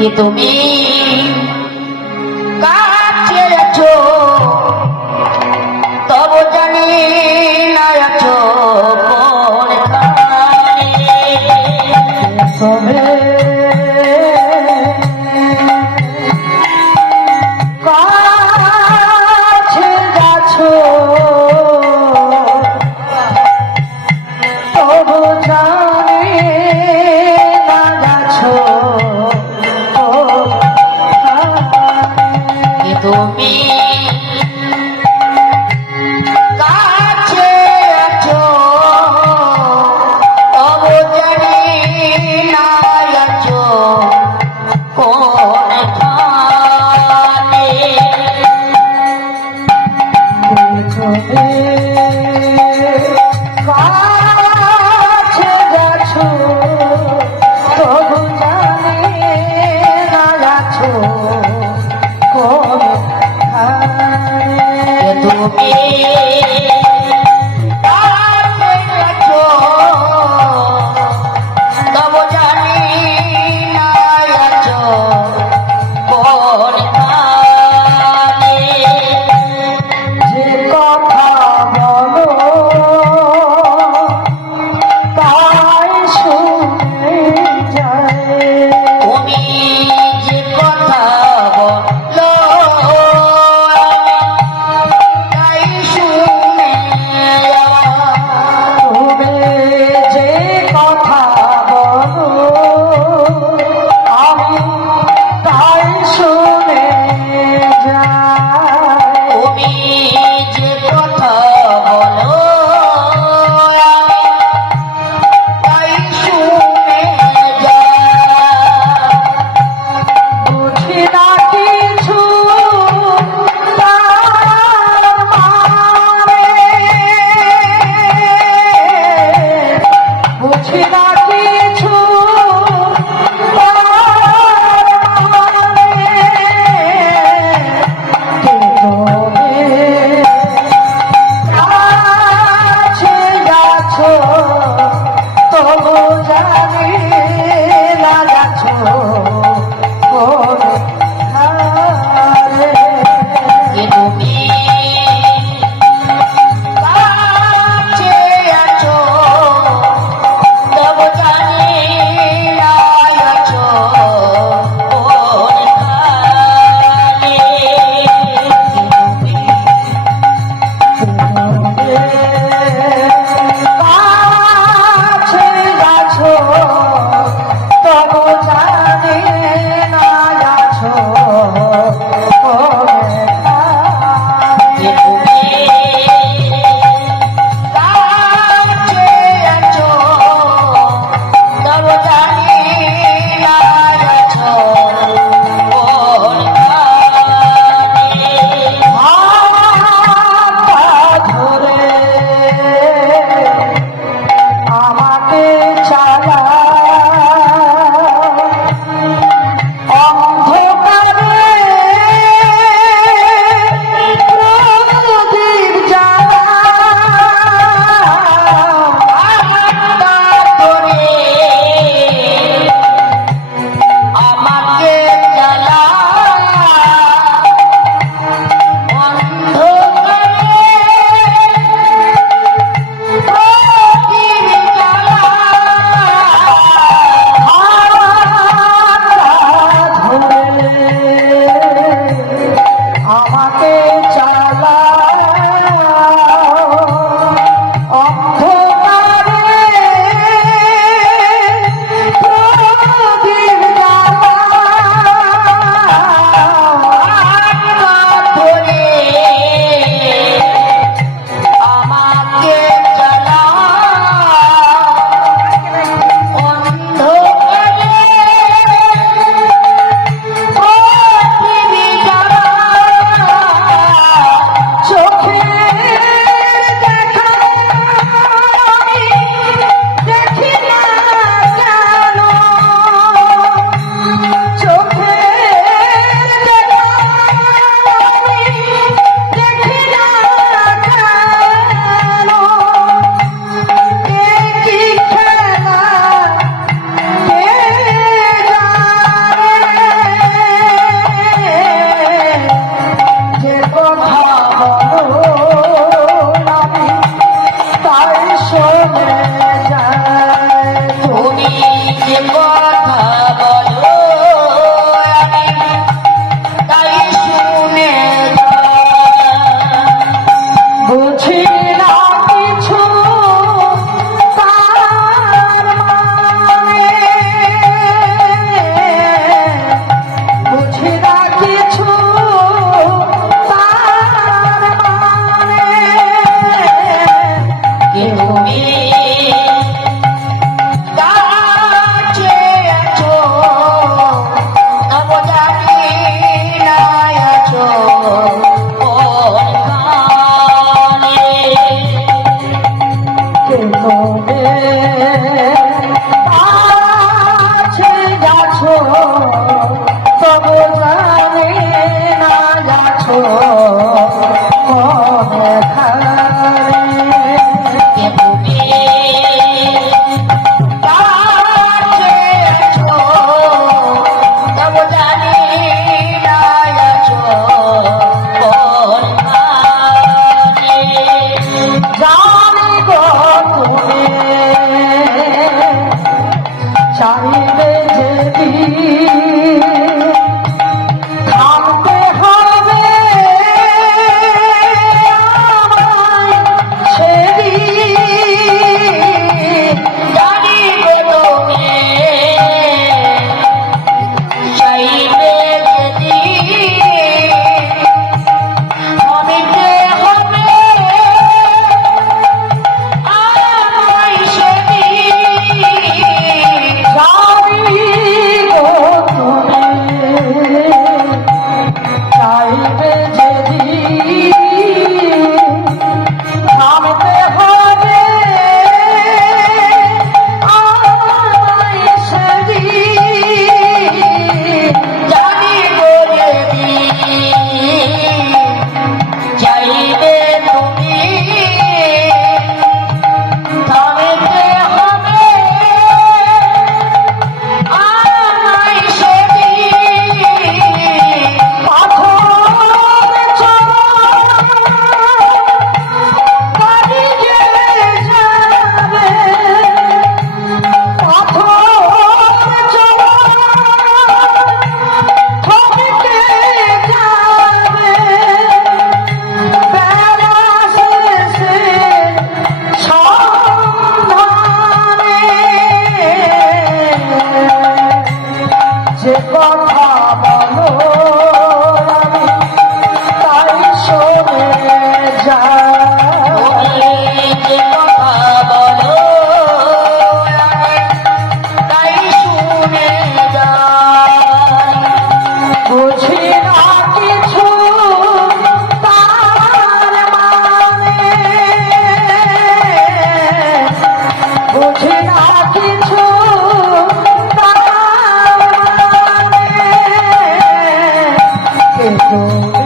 कि তুমি কাছে আছো তবু জানি না আছো কোনখানে কাছে যাছো তবু জানি না যাছো কোনখানে তুমি কাছে যাচ্ছো তবু জানি না যাচ্ছো মনে খারে তুমি কাছে যাচ্ছো তবু জানি না যাচ্ছো মনে খারে জানি গো তুমি চাইবে যেদিন থামতে হবে আমায় সেদিন জানি গো তুমি চাইবে যেদিন থামতে হবে আমায় সেদিন জানি গো তুমি চাইবে যেদিন থামতে হবে আমায় সেদিন জানি গো যেদিন চাইবে তুমি থামতে হবে আমায় সেদিন পাথর বাড়ি জেলে যাবে পাথর থমকে যাবে বেলা শেষে সন্ধানে যে কথা বলো আমি তাই শুনে যাই যে কথা বলো আমি তাই শুনে যাই বুঝি না কিছু তার মানে বুঝি না কিছু তার মানে তুমি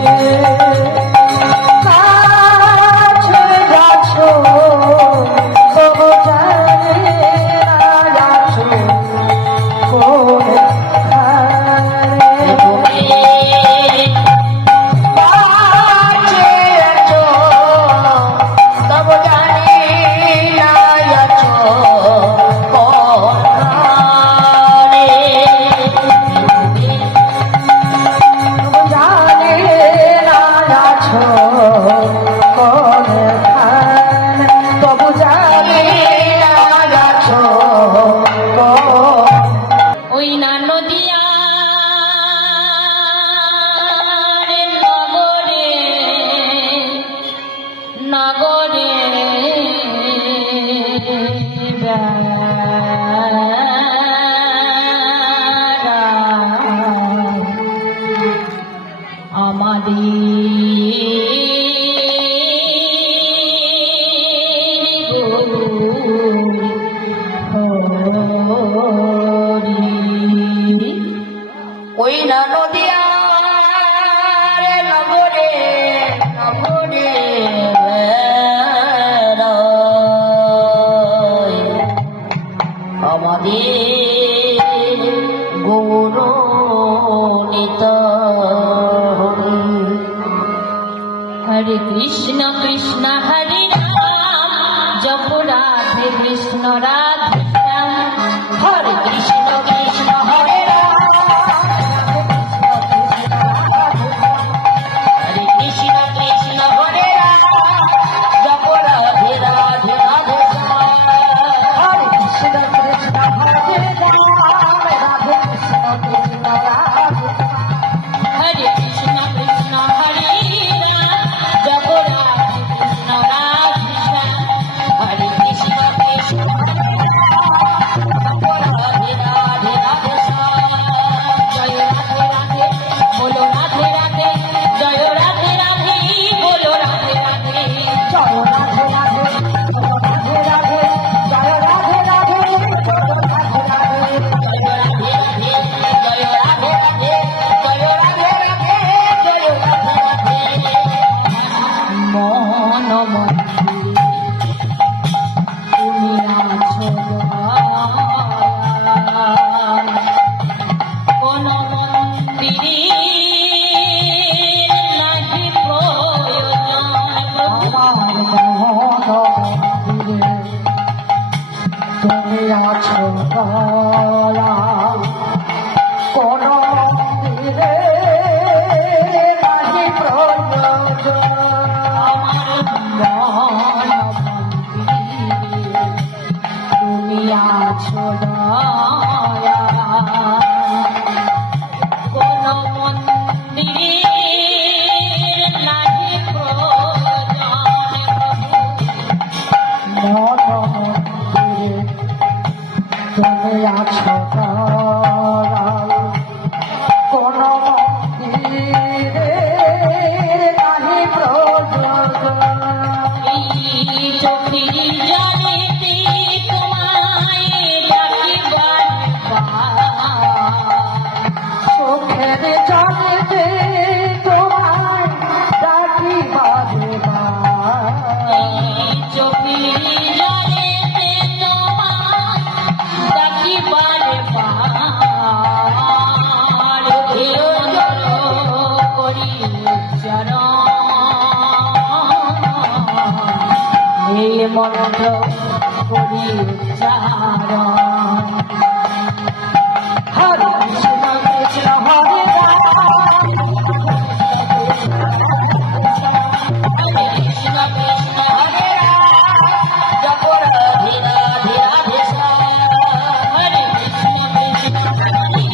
কাছে যাচ্ছো তবু জানি না যাচ্ছো কোথায় তুমি কাছে যাচ্ছো তবু জানি না যাচ্ছো কোথায় জানি না যাচ্ছো কোথায় তবু জানি না যাচ্ছো ওই না নদিয়ার নগরে নগরে ওই না নদিয়ার নগরে নগরে বেড়ায় আমাদের গৌরনীত হরে কৃষ্ণ কৃষ্ণ হরে রাম জপ রাধে কৃষ্ণ রাধে রাম হরে কৃষ্ণ কৃষ্ণ হরে রাম হরে কৃষ্ণ কৃষ্ণ হরে রাম জপ রাধে রাধে রাধে শ্যাম। হরে কৃষ্ণ কৃষ্ণ হরে রাম রাধে কৃষ্ণ কৃষ্ণ রাধে হরে কৃষ্ণ কৃষ্ণ হরে রাম জপ রাধে কৃষ্ণ রাধে শ্যাম। হরে কৃষ্ণ কৃষ্ণ হরে রাম জপ রাধে রাধে তুমি আছো দয়াল কোন মন্দিরে নাহি প্রয়োজন আমার মন্দিরে তুমি আছো দয়াল কোন মন্দিরে নাহি প্রয়োজন মন মন্দিরে তুমি আছো দয়াল কোন মন্দিরে নাহি প্রয়োজন এই চোখের জলেতে তোমায় ডাকিবার চোখের জলেতে তোমায় ডাকি বাজে চোখের জলেতে তোমায় ডাকিবার করি এই মন্ত্র করি চারণ হরে কৃষ্ণ কৃষ্ণ হরে রাম কৃষ্ণ কৃষ্ণ হরে জপ রাধে রাধে রাধে শ্যাম হরে কৃষ্ণ কৃষ্ণ হরে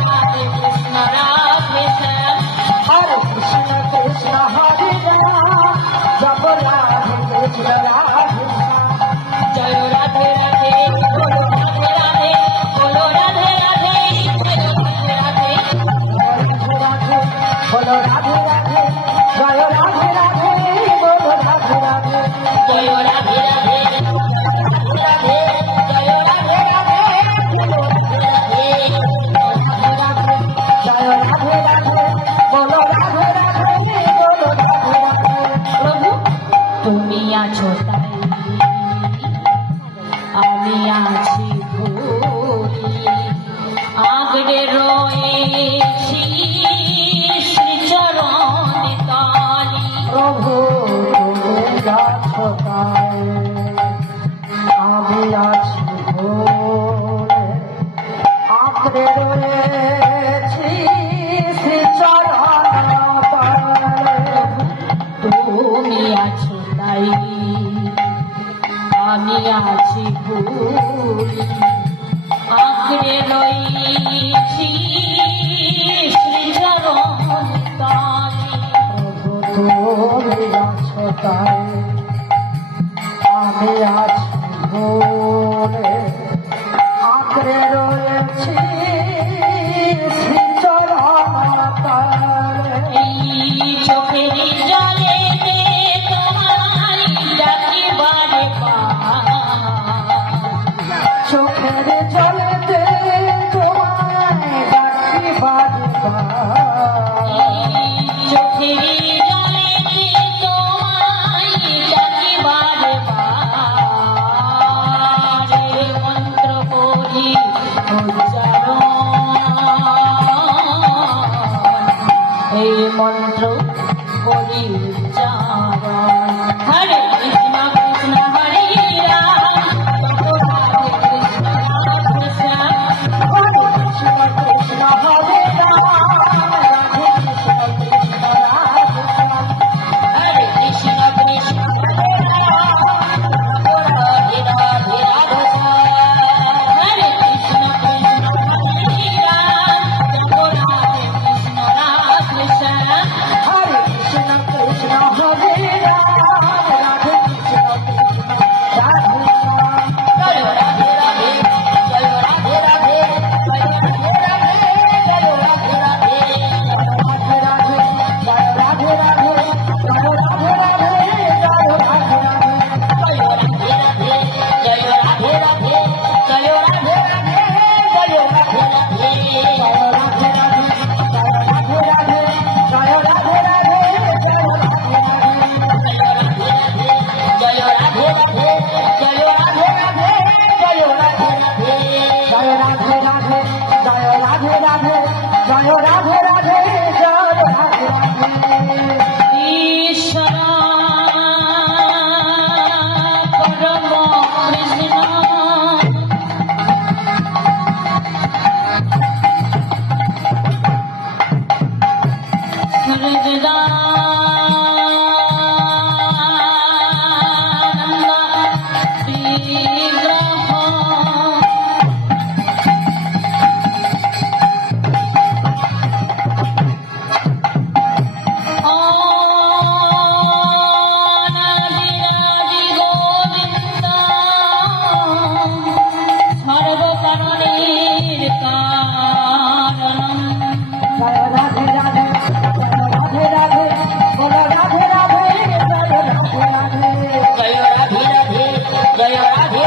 রাধে কৃষ্ণ রাধে শ্যাম হরে কৃষ্ণ কৃষ্ণ হরে রাম জপ রাধে কৃষ্ণ রাধে শ্যাম জয় রাধে রাধে বলো রাধে রাধে বলো রাধে রাধে রাধে রাধে বলো রাধে রাধে জয় রাধে রাধে বলো রাধে রাধে জয় রাধে রাধে রাধে জয় রাধে রাধে বলো রাধে রাধে জয় রাধে রাধে বলো রাধে রাধে বলো রাধে রাধে প্রভু তুমি আছো তাই আমি আছি ভুলি আগড়ে রয়েছি শ্রীচরণে তালি প্রভু তুমি যাচ্ছো তাই আমি আছি ভোরে আঁকড়ে রয়েছি শ্রীচরণ তলে। তুমি আছো তাই আমি আছি ভুলি আগড়ে রয়েছি শ্রীচরণ তালি প্রভু তুমি যাচ্ছো তাই আমি আছি ভোরে আঁকড়ে রয়েছি শ্রীচরণ তলে। এই চোখের জলেতে তোমায় ডাকিবারে চোখের জলেতে তোমায় ডাকি বাজবা চোখের জলেতে তোমায় ডাকিবারে মন্ত্র করি উচ্চারণ এই মন্ত্র করি উচ্চারণ হরে কৃষ্ণ কৃষ্ণ হরে রাম রাধে কৃষ্ণ রাধে শ্যাম হরে কৃষ্ণ কৃষ্ণ হরে রাম রাধে কৃষ্ণ কৃষ্ণ রাধে শ্যাম হরে কৃষ্ণ কৃষ্ণ হরে রাম রাধে রাধে রাধে শ্যাম হরে কৃষ্ণ কৃষ্ণ হরে রাম রাধে কৃষ্ণ রাধে শ্যাম হরে কৃষ্ণ কৃষ্ণ হরে রাম রাধে কৃষ্ণ কৃষ্ণ রাধে শ্যাম জয় রাধে রাধে জয় রাধে রাধে জয় রাধে রাধে জয় রাধে রাধে রাধে রাধে জয় রাধে রাধে জয় রাধে রাধে জয় রাধে রাধে জয় রাধে রাধে জয় রাধে রাধে জয় রাধে রাধে জয় রাধে রাধে জয় রাধে রাধে জয় রাধে রাধে জয় রাধে রাধে জয় রাধে রাধে জয় রাধে রাধে জয় রাধে রাধে ঈশ্বর পরম কৃষ্ণ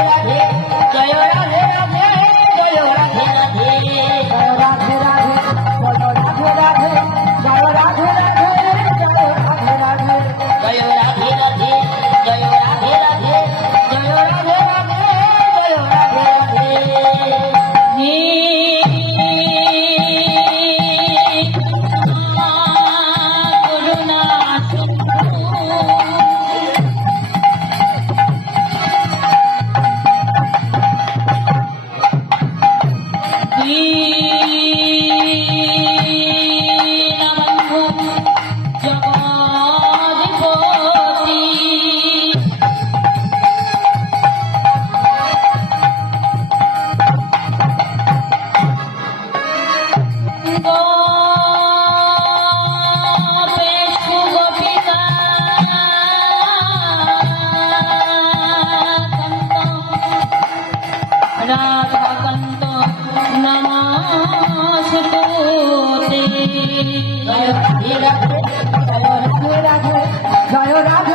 রাধে রাধে জয় রাধে রাধে জয় রাধে রাধে রাধে রাধে বলো রাধে রাধে জয় রাধে রাধে জয় রাধে রাধে জয় রাধে রাধে জয় রাধে রাধে জয় রাধে রাধে জয় রাধে রাধে হে করুণা রাধাকান্ত নমস্তুতে জয় রাধে রাধে জয় রাধে